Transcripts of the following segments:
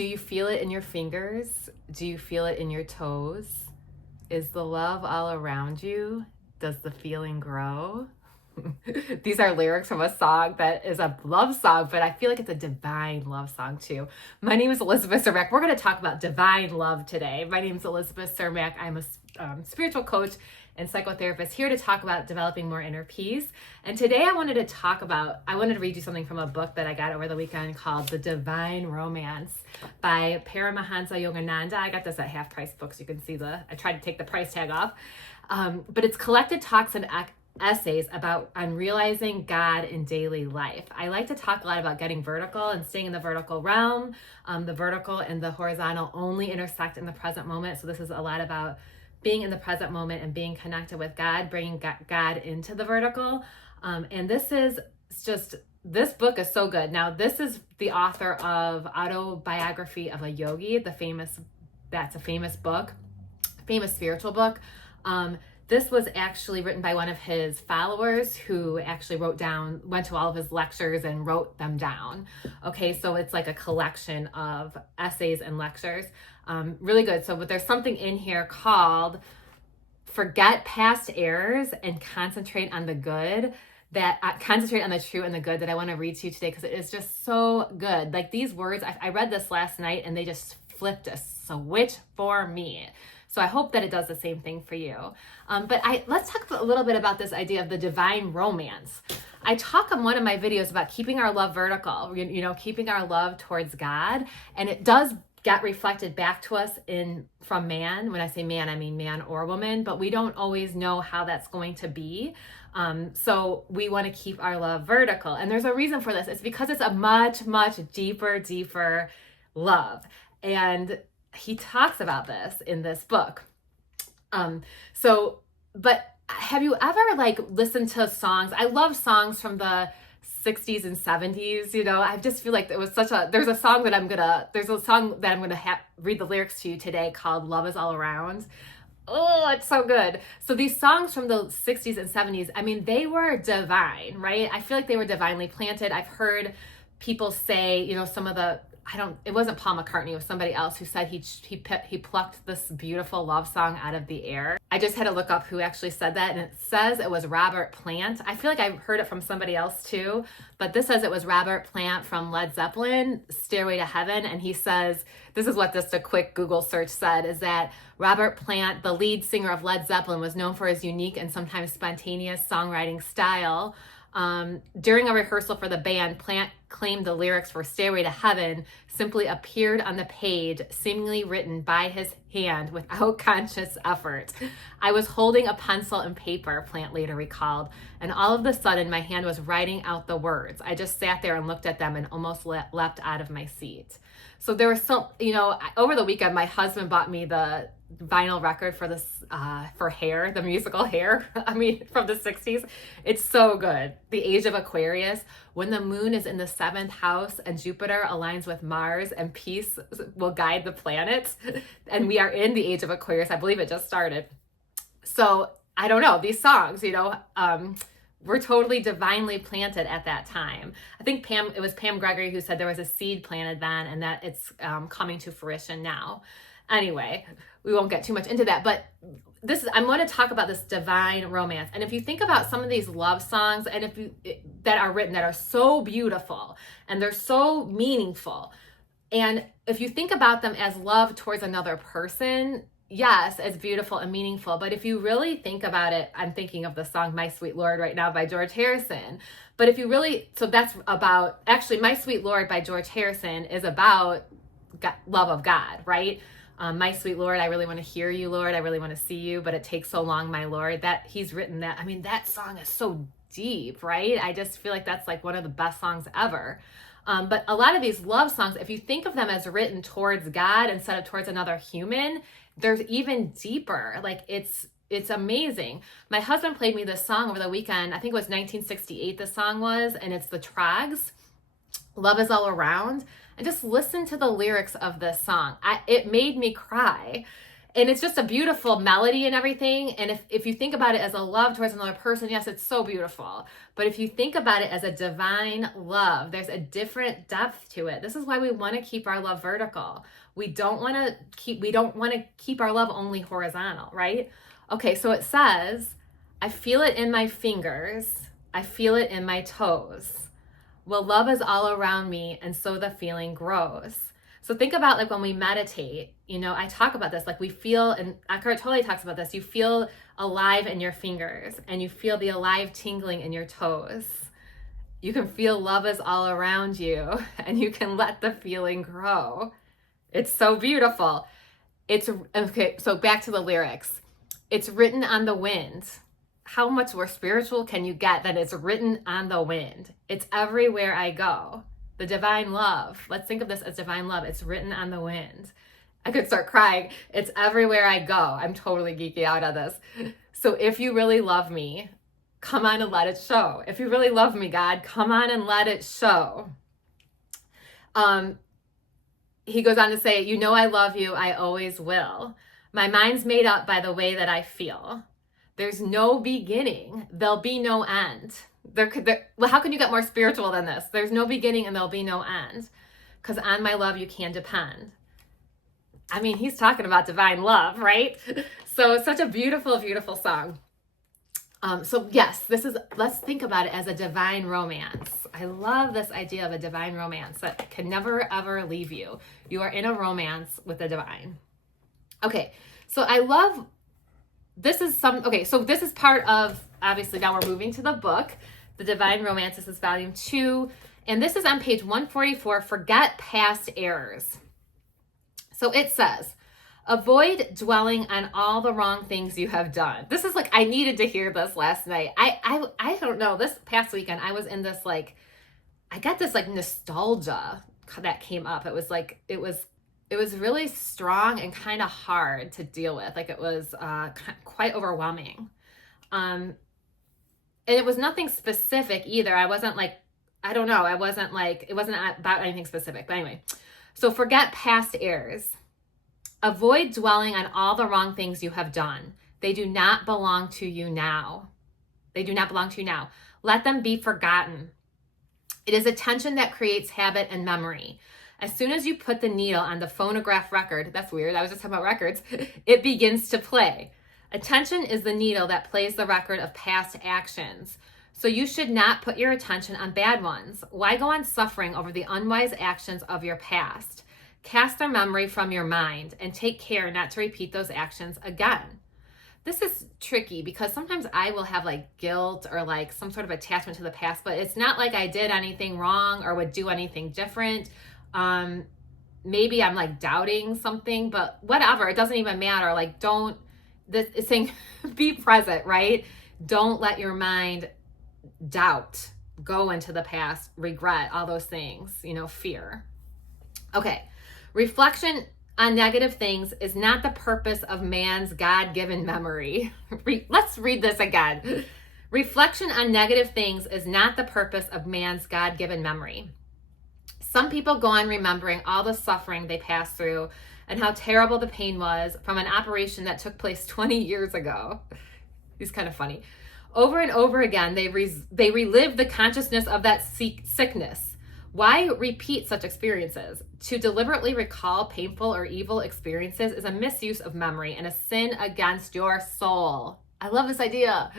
Do you feel it in your fingers? Do you feel it in your toes? Is the love all around you? Does the feeling grow? These are lyrics from a song that is a love song, but I feel like it's a divine love song too. My name is Elizabeth Cermak. We're going to talk about divine love today. My name is Elizabeth Cermak. I'm a spiritual coach and psychotherapist here to talk about developing more inner peace. And today I wanted to read you something from a book that I got over the weekend called The Divine Romance by Paramahansa Yogananda. I got this at Half Price Books. You can see I tried to take the price tag off. But it's collected talks and essays on realizing God in daily life. I like to talk a lot about getting vertical and staying in the vertical realm. The vertical and the horizontal only intersect in the present moment. So this is a lot about being in the present moment and being connected with God, bringing God into the vertical. And this book is so good. Now, this is the author of Autobiography of a Yogi, that's a famous book, famous spiritual book. This was actually written by one of his followers who actually went to all of his lectures and wrote them down. Okay, so it's like a collection of essays and lectures. Really good. But there's something in here called Forget Past Errors and Concentrate on the Good. Concentrate on the true and the good that I want to read to you today because it is just so good. Like these words, I read this last night and they just flipped a switch for me. So I hope that it does the same thing for you. Let's talk a little bit about this idea of the divine romance. I talk on one of my videos about keeping our love vertical, keeping our love towards God. And it does get reflected back to us from man. When I say man, I mean man or woman, but we don't always know how that's going to be. So we want to keep our love vertical. And there's a reason for this. It's because it's a much, much deeper love. And he talks about this in this book. But have you ever listened to songs? I love songs from the 60s and 70s. I just feel like there's a song that I'm gonna read the lyrics to you today called Love Is All Around. Oh, it's so good. So these songs from the 60s and 70s, I mean, they were divine, right? I feel like they were divinely planted. I've heard people say, it wasn't Paul McCartney, it was somebody else who said he plucked this beautiful love song out of the air. I just had to look up who actually said that, and it says it was Robert Plant. I feel like I heard it from somebody else too, but this says it was Robert Plant from Led Zeppelin, Stairway to Heaven, and he says, this is what just a quick Google search said, is that Robert Plant, the lead singer of Led Zeppelin, was known for his unique and sometimes spontaneous songwriting style. During a rehearsal for the band, Plant claimed the lyrics for Stairway to Heaven simply appeared on the page, seemingly written by his hand without conscious effort. I was holding a pencil and paper, Plant later recalled, and all of a sudden my hand was writing out the words. I just sat there and looked at them and almost leapt out of my seat. So there was over the weekend, my husband bought me the vinyl record for this, for Hair, the musical Hair, from the 60s. It's so good. The Age of Aquarius, when the moon is in the 7th house and Jupiter aligns with Mars and peace will guide the planets. And we are in the Age of Aquarius. I believe it just started. So I don't know, these songs, were totally divinely planted at that time. I think it was Pam Gregory who said there was a seed planted then and that it's coming to fruition now. Anyway, we won't get too much into that, but I'm going to talk about this divine romance. And if you think about some of these love songs that are written that are so beautiful and they're so meaningful, and if you think about them as love towards another person, yes, it's beautiful and meaningful. But if you really think about it, I'm thinking of the song My Sweet Lord right now by George Harrison. But if you really, so that's about, actually My Sweet Lord by George Harrison is about love of God, right? My sweet Lord, I really want to hear you, Lord. I really want to see you, but it takes so long, my Lord. That he's written that. That song is so deep, right? I just feel like that's one of the best songs ever. But a lot of these love songs, if you think of them as written towards God instead of towards another human, they're even deeper. It's amazing. My husband played me this song over the weekend. I think it was 1968 the song was, and it's the Trogs, Love Is All Around. And just listen to the lyrics of this song. It made me cry. And it's just a beautiful melody and everything. And if you think about it as a love towards another person, yes, it's so beautiful. But if you think about it as a divine love, there's a different depth to it. This is why we want to keep our love vertical. We don't want to keep our love only horizontal, right? Okay, so it says, I feel it in my fingers. I feel it in my toes. Well, love is all around me, and so the feeling grows. So think about like when we meditate, I talk about this, like we feel, and Eckhart Tolle talks about this, you feel alive in your fingers and you feel the alive tingling in your toes. You can feel love is all around you and you can let the feeling grow. It's so beautiful. Okay, so back to the lyrics. It's written on the wind. How much more spiritual can you get than it's written on the wind? It's everywhere I go. The divine love. Let's think of this as divine love. It's written on the wind. I could start crying. It's everywhere I go. I'm totally geeking out on this. So if you really love me, come on and let it show. If you really love me, God, come on and let it show. He goes on to say, I love you. I always will. My mind's made up by the way that I feel. There's no beginning. There'll be no end. Well, how can you get more spiritual than this? There's no beginning and there'll be no end. Because on my love, you can depend. I mean, he's talking about divine love, right? So it's such a beautiful, beautiful song. So yes, let's think about it as a divine romance. I love this idea of a divine romance that can never, ever leave you. You are in a romance with the divine. Okay, so so this is part of, obviously now we're moving to the book, The Divine Romance. This is volume 2, and this is on page 144, Forget Past Errors. So it says, avoid dwelling on all the wrong things you have done. This is like, I needed to hear this last night. I don't know, this past weekend, I was in this I got this nostalgia that came up. It was really strong and kind of hard to deal with. It was quite overwhelming. And it was nothing specific either. I wasn't it wasn't about anything specific. But anyway, so forget past errors. Avoid dwelling on all the wrong things you have done. They do not belong to you now. They do not belong to you now. Let them be forgotten. It is attention that creates habit and memory. As soon as you put the needle on the phonograph record, that's weird, I was just talking about records, it begins to play. Attention is the needle that plays the record of past actions. So you should not put your attention on bad ones. Why go on suffering over the unwise actions of your past? Cast their memory from your mind and take care not to repeat those actions again. This is tricky because sometimes I will have guilt or some sort of attachment to the past, but it's not like I did anything wrong or would do anything different. Maybe I'm doubting something, but whatever, it doesn't even matter. It's saying be present, right? Don't let your mind doubt, go into the past, regret, all those things, fear. Okay. Reflection on negative things is not the purpose of man's God-given memory. Let's read this again. Reflection on negative things is not the purpose of man's God-given memory. Some people go on remembering all the suffering they passed through and how terrible the pain was from an operation that took place 20 years ago. It's kind of funny. Over and over again, they relive the consciousness of that sickness. Why repeat such experiences? To deliberately recall painful or evil experiences is a misuse of memory and a sin against your soul. I love this idea.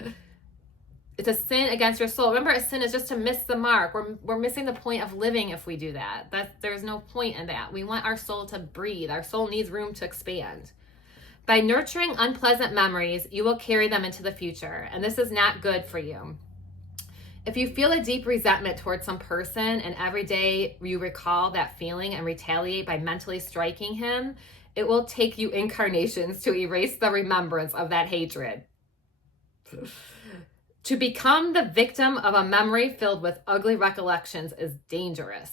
It's a sin against your soul. Remember, a sin is just to miss the mark. We're missing the point of living if we do that. There's no point in that. We want our soul to breathe. Our soul needs room to expand. By nurturing unpleasant memories, you will carry them into the future, and this is not good for you. If you feel a deep resentment towards some person and every day you recall that feeling and retaliate by mentally striking him, it will take you incarnations to erase the remembrance of that hatred. To become the victim of a memory filled with ugly recollections is dangerous.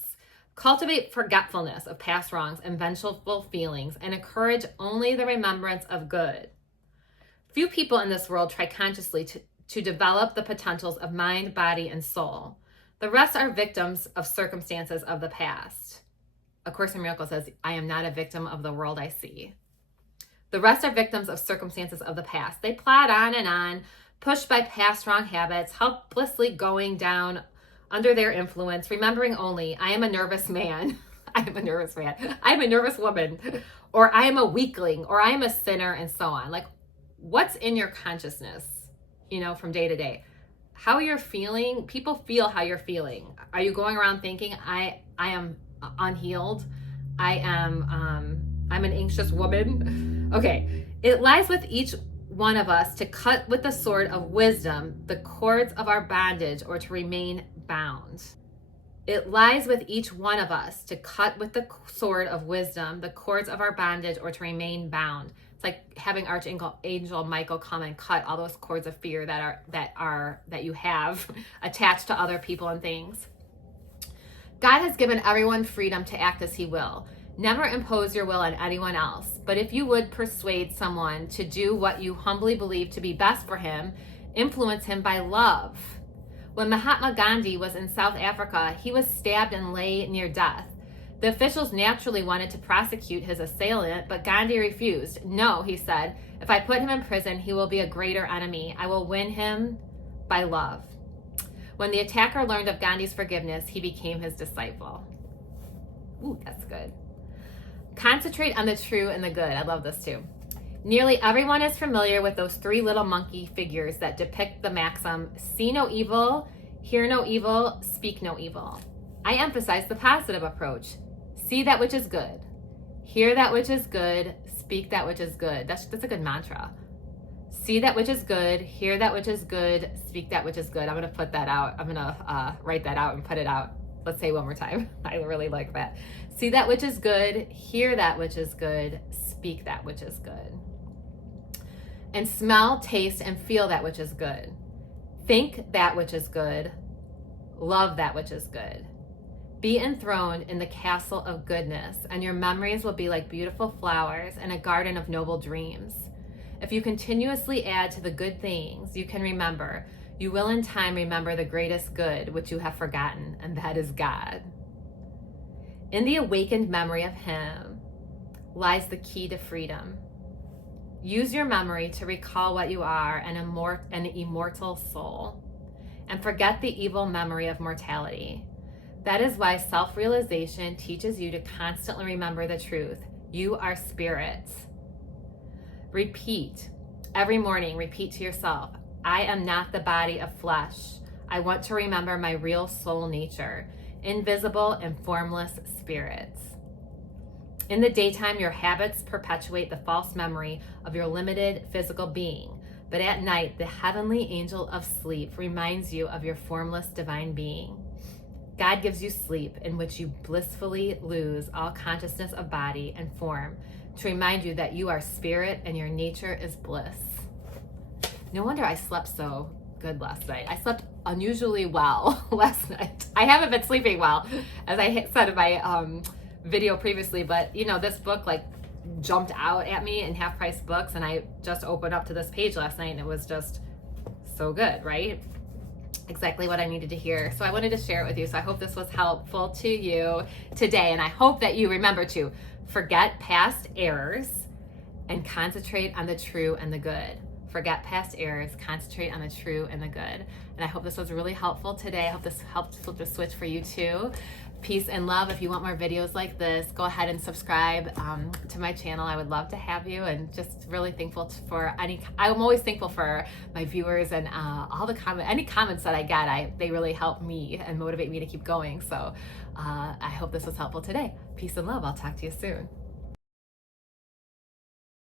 Cultivate forgetfulness of past wrongs and vengeful feelings and encourage only the remembrance of good. Few people in this world try consciously to develop the potentials of mind, body, and soul. The rest are victims of circumstances of the past. A Course in Miracles says, I am not a victim of the world I see. The rest are victims of circumstances of the past. They plod on, pushed by past wrong habits, helplessly going down under their influence, remembering only, I am a nervous man. I am a nervous man. I am a nervous woman. Or I am a weakling. Or I am a sinner, and so on. Like, what's in your consciousness, from day to day? How you're feeling, people feel how you're feeling. Are you going around thinking, I am unhealed? I'm an anxious woman? Okay, it lies with each one of us to cut with the sword of wisdom the cords of our bondage or to remain bound. It lies with each one of us to cut with the sword of wisdom the cords of our bondage or to remain bound. It's like having Archangel Michael come and cut all those cords of fear that you have attached to other people and things. God has given everyone freedom to act as he will. Never impose your will on anyone else, but if you would persuade someone to do what you humbly believe to be best for him, influence him by love. When Mahatma Gandhi was in South Africa, he was stabbed and lay near death. The officials naturally wanted to prosecute his assailant, but Gandhi refused. No, he said, if I put him in prison, he will be a greater enemy. I will win him by love. When the attacker learned of Gandhi's forgiveness, he became his disciple. Ooh, that's good. Concentrate on the true and the good. I love this too. Nearly everyone is familiar with those three little monkey figures that depict the maxim, see no evil, hear no evil, speak no evil. I emphasize the positive approach. See that which is good. Hear that which is good. Speak that which is good. That's a good mantra. See that which is good. Hear that which is good. Speak that which is good. I'm going to put that out. I'm going to write that out and put it out. Let's say it one more time. I really like that. See that which is good. Hear that which is good. Speak that which is good. And smell, taste, and feel that which is good. Think that which is good. Love that which is good. Be enthroned in the castle of goodness, and your memories will be like beautiful flowers in a garden of noble dreams. If you continuously add to the good things you can remember, you will in time remember the greatest good which you have forgotten, and that is God. In the awakened memory of him lies the key to freedom. Use your memory to recall what you are, an immortal soul, and forget the evil memory of mortality. That is why self-realization teaches you to constantly remember the truth. You are spirit. Repeat. Every morning, repeat to yourself, I am not the body of flesh. I want to remember my real soul nature, invisible and formless spirits. In the daytime, your habits perpetuate the false memory of your limited physical being, but at night, the heavenly angel of sleep reminds you of your formless divine being. God gives you sleep in which you blissfully lose all consciousness of body and form to remind you that you are spirit and your nature is bliss. No wonder I slept so good last night. I slept unusually well last night. I haven't been sleeping well, as I said in my video previously, but this book jumped out at me in Half Price Books, and I just opened up to this page last night and it was just so good, right? Exactly what I needed to hear. So I wanted to share it with you. So I hope this was helpful to you today, and I hope that you remember to forget past errors and concentrate on the true and the good. Forget past errors, concentrate on the true and the good. And I hope this was really helpful today. I hope this helped flip the switch for you too. Peace and love. If you want more videos like this, go ahead and subscribe to my channel. I would love to have you, and just really thankful I'm always thankful for my viewers and all the any comments that I get. They really help me and motivate me to keep going. So I hope this was helpful today. Peace and love. I'll talk to you soon.